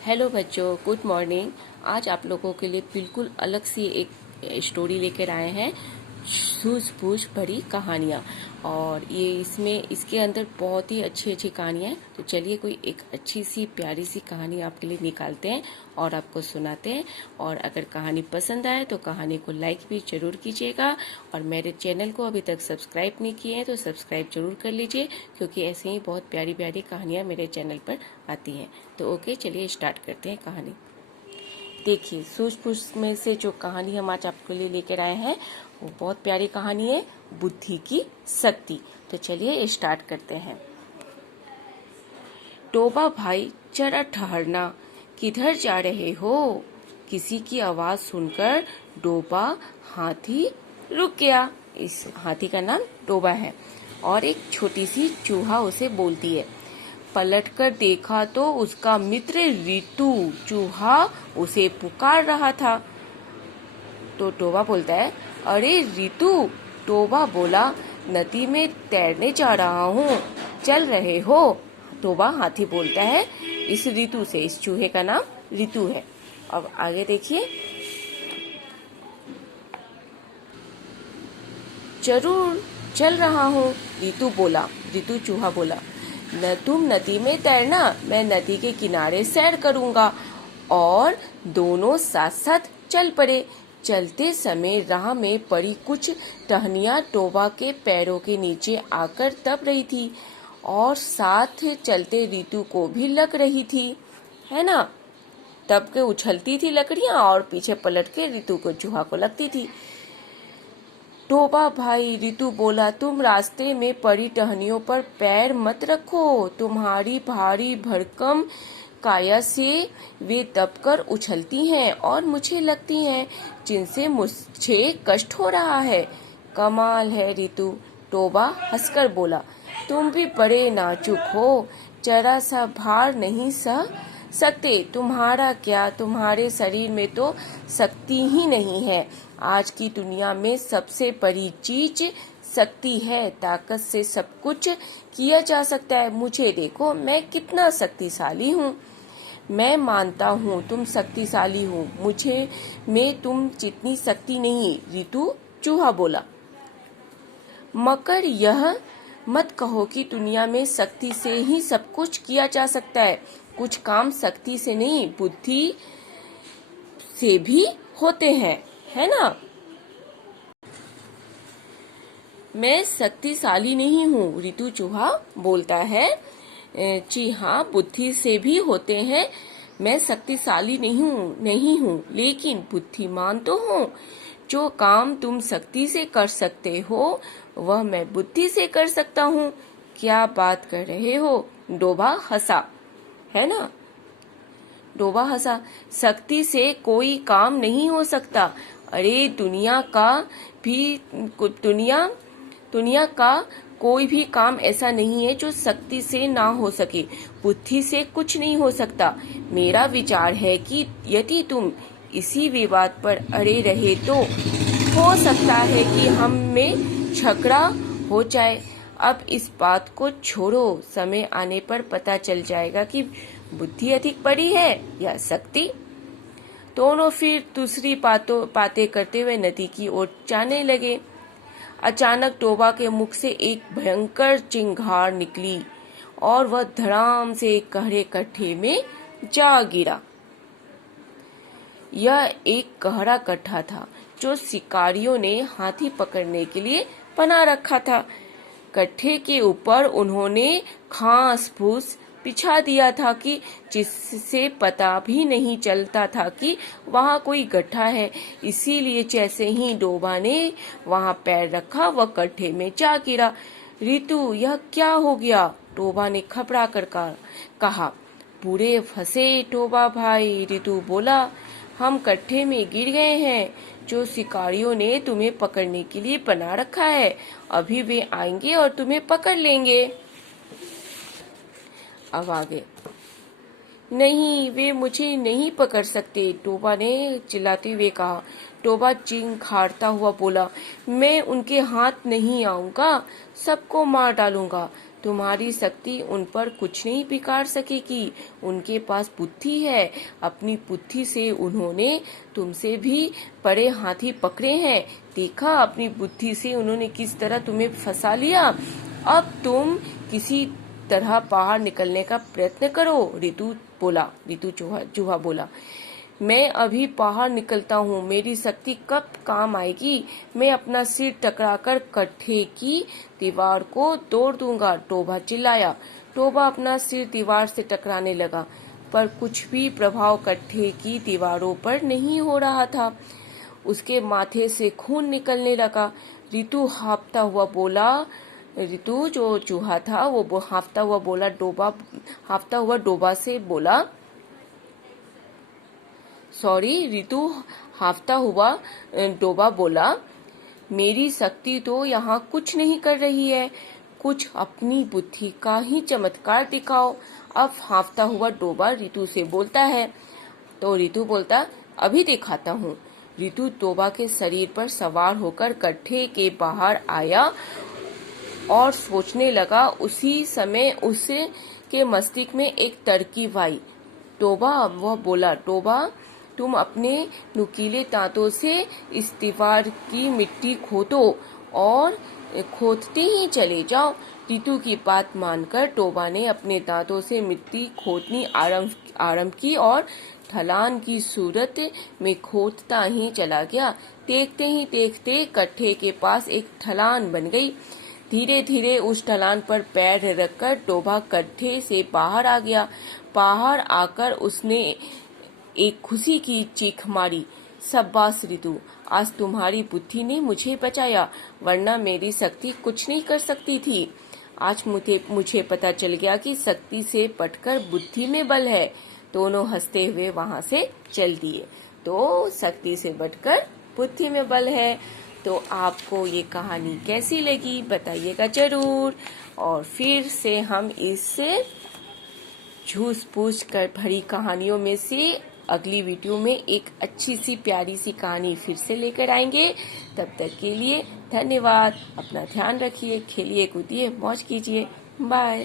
Hello बच्चों, good morning. आज आप लोगों के लिए बिल्कुल अलग सी एक स्टोरी लेकर आए हैं, सूझबूझ भरी कहानियाँ। और ये इसके अंदर बहुत ही अच्छी अच्छी कहानियाँ हैं। तो चलिए कोई एक अच्छी सी प्यारी सी कहानी आपके लिए निकालते हैं और आपको सुनाते हैं। और अगर कहानी पसंद आए तो कहानी को लाइक भी जरूर कीजिएगा। और मेरे चैनल को अभी तक सब्सक्राइब नहीं किए हैं तो सब्सक्राइब जरूर कर लीजिए, क्योंकि ऐसे ही बहुत प्यारी प्यारी कहानियाँ मेरे चैनल पर आती हैं। तो ओके, चलिए स्टार्ट करते हैं कहानी। देखिए, सूझबूझ में से जो कहानी हम आज आपके लिए लेकर आए हैं वो बहुत प्यारी कहानी है, बुद्धि की शक्ति। तो चलिए स्टार्ट करते हैं। टोबा भाई, जरा ठहरना, किधर जा रहे हो? किसी की आवाज सुनकर डोबा हाथी रुक गया। इस हाथी का नाम डोबा है। और एक छोटी सी चूहा उसे बोलती है। पलटकर देखा तो उसका मित्र रितु चूहा उसे पुकार रहा था। तो टोबा बोलता है, अरे रितु। टोबा बोला, नदी में तैरने जा रहा हूँ, चल रहे हो? टोबा हाथी बोलता है इस रितु से। इस चूहे का नाम रितु है। अब आगे देखिए। जरूर चल रहा हूँ, रितु चूहा बोला। न तुम नदी में तैरना, मैं नदी के किनारे सैर करूंगा। और दोनों साथ साथ चल पड़े। चलते समय राह में पड़ी कुछ टहनियां टोबा के पैरों के नीचे आकर दब रही थी, और साथ चलते रितु को भी लग रही थी, है ना। दब के उछलती थी लकड़ियां और पीछे पलट के रितु को चूहा को लगती थी। टोबा भाई, रितु बोला, तुम रास्ते में पड़ी टहनियों पर पैर मत रखो। तुम्हारी भारी भरकम काया से वे दबकर उछलती हैं और मुझे लगती हैं, जिनसे मुझे कष्ट हो रहा है। कमाल है रितु, टोबा हंसकर बोला। तुम भी बड़े नाजुक हो, जरा सा भार नहीं सह सकते। तुम्हारा क्या, तुम्हारे शरीर में तो शक्ति ही नहीं है। आज की दुनिया में सबसे बड़ी चीज शक्ति है। ताकत से सब कुछ किया जा सकता है। मुझे देखो, मैं कितना शक्तिशाली हूँ। मैं मानता हूँ तुम शक्तिशाली हो, मुझे में तुम जितनी शक्ति नहीं, रितु चूहा बोला। मगर यह मत कहो कि दुनिया में शक्ति से ही सब कुछ किया जा सकता है। कुछ काम शक्ति से नहीं, बुद्धि से भी होते हैं, है ना। मैं शक्तिशाली नहीं हूँ, रितु चूहा बोलता है। जी हाँ, बुद्धि से भी होते हैं। मैं शक्तिशाली नहीं हूँ, लेकिन बुद्धिमान तो हूँ। जो काम तुम शक्ति से कर सकते हो वह मैं बुद्धि से कर सकता हूँ। क्या बात कर रहे हो? डोबा हंसा, है ना। डोबा हंसा। शक्ति से कोई काम नहीं हो सकता। अरे दुनिया का कोई भी काम ऐसा नहीं है जो शक्ति से ना हो सके। बुद्धि से कुछ नहीं हो सकता। मेरा विचार है कि यदि तुम इसी विवाद पर अड़े रहे तो हो सकता है कि हम में झगड़ा हो जाए। अब इस बात को छोड़ो, समय आने पर पता चल जाएगा कि बुद्धि अधिक बड़ी है या शक्ति। दोनों फिर दूसरी बातें करते हुए नदी की ओर जाने लगे। अचानक टोबा के मुख से एक भयंकर चिंगार निकली और वह धड़ाम से एक गहरे गड्ढे में जा गिरा। यह एक गहरा गड्ढा था जो शिकारियों ने हाथी पकड़ने के लिए बना रखा था। गड्ढे के ऊपर उन्होंने घास फूस बिछा दिया था कि जिससे पता भी नहीं चलता था कि वहाँ कोई गड्ढा है। इसीलिए जैसे ही डोबा ने वहाँ पैर रखा वह गड्ढे में जा गिरा। रितु, यह क्या हो गया? डोबा ने घबरा कर कहा। पूरे फंसे टोबा भाई, रितु बोला। हम गड्ढे में गिर गए हैं जो शिकारियों ने तुम्हें पकड़ने के लिए बना रखा है। अभी वे आएंगे और तुम्हें पकड़ लेंगे। अब आगे। नहीं, वे मुझे नहीं पकड़ सकते, टोबा ने चिल्लाते हुए कहा। टोबा चिंघाड़ता हुआ बोला, मैं उनके हाथ नहीं आऊंगा, सबको मार डालूंगा। तुम्हारी शक्ति उन पर कुछ नहीं बिगाड़ सकेगी। उनके पास बुद्धि है। अपनी बुद्धि से उन्होंने तुमसे भी बड़े हाथी पकड़े हैं। देखा अपनी बुद्धि से उन्होंने किस तरह तुम्हें फंसा लिया। अब तुम किसी तरह बाहर निकलने का प्रयत्न करो। ऋतु चूहा बोला, मैं अभी बाहर निकलता हूँ। मेरी शक्ति कब काम आएगी? मैं अपना सिर टकराकर गड्ढे की दीवार को तोड़ दूंगा। टोबा चिल्लाया। टोबा अपना सिर दीवार से टकराने लगा, पर कुछ भी प्रभाव गड्ढे की दीवारों पर नहीं हो रहा था। उसके माथे से खून निकलने लगा। ऋतु हाँफता हुआ बोला, ऋतु जो चूहा था वो हाँफता हुआ डोबा से बोला, ऋतु हाँफता हुआ डोबा बोला, मेरी शक्ति तो यहाँ कुछ नहीं कर रही है। कुछ अपनी बुद्धि का ही चमत्कार दिखाओ। अब हाँफता हुआ डोबा ऋतु से बोलता है। तो ऋतु बोलता, अभी दिखाता हूँ। ऋतु डोबा के शरीर पर सवार होकर गड्ढे के बाहर आया और सोचने लगा। उसी समय उसके मस्तिष्क में एक तरकीब आई। वह बोला, टोबा, तुम अपने नुकीले दांतों से इस दीवार की मिट्टी खोदो और खोदते ही चले जाओ। ऋतु की बात मानकर टोबा ने अपने दांतों से मिट्टी खोदनी आरंभ की और ढलान की सूरत में खोदता ही चला गया। देखते ही देखते गड्ढे के पास एक ढलान बन गई। धीरे धीरे उस ढलान पर पैर रखकर टोबा गड्ढे से बाहर आ गया। बाहर आकर उसने एक खुशी की चीख मारी, शाबाश ऋतु, आज तुम्हारी बुद्धि ने मुझे बचाया, वरना मेरी शक्ति कुछ नहीं कर सकती थी। आज मुझे पता चल गया कि शक्ति से बढ़कर बुद्धि में बल है। दोनों हंसते हुए वहां से चल दिए। तो शक्ति से बढ़कर बुद्धि में बल है। तो आपको ये कहानी कैसी लगी बताइएगा जरूर। और फिर से हम इस झूठ पूछ कर भरी कहानियों में से अगली वीडियो में एक अच्छी सी प्यारी सी कहानी फिर से लेकर आएंगे। तब तक के लिए धन्यवाद। अपना ध्यान रखिए, खेलिए कूदिए, मौज कीजिए। बाय।